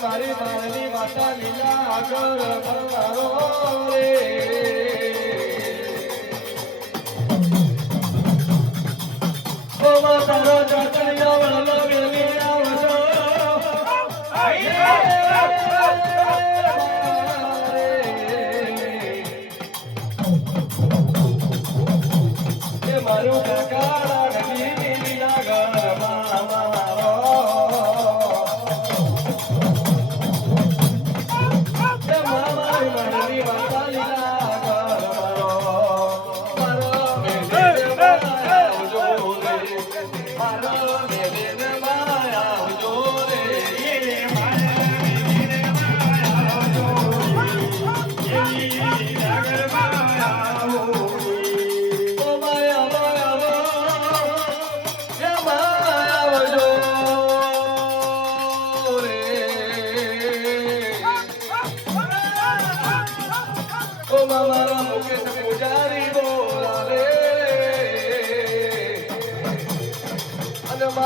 મારી મારી માતા લીલા આગળ મારો રે ઓ માતારો ચકડિયો વળલો વેલી આવજો એ મારું કાકા નગી લીલા આગળ મારો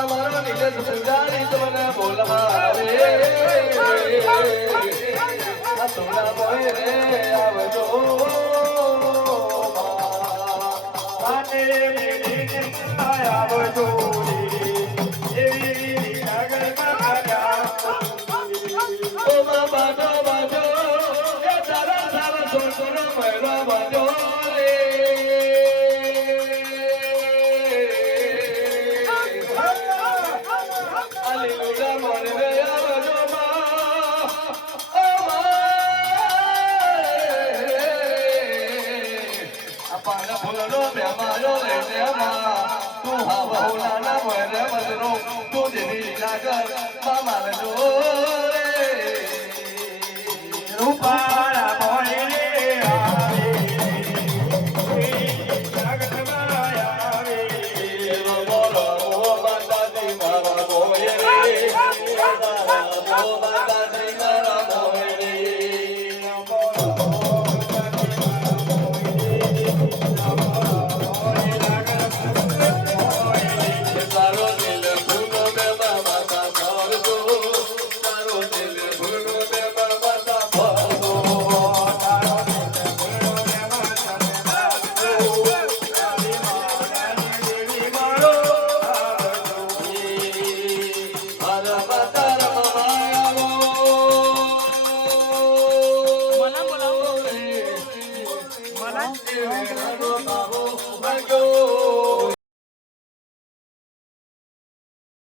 મારો નિજ પૂજારી તમને બોલવાવે આ સોના મોય રે આવજો માને મેને આવજો એવી નગર માં ઓ બાજો બાજો એ તારા તારા સોનો મહેરો બાજો Go.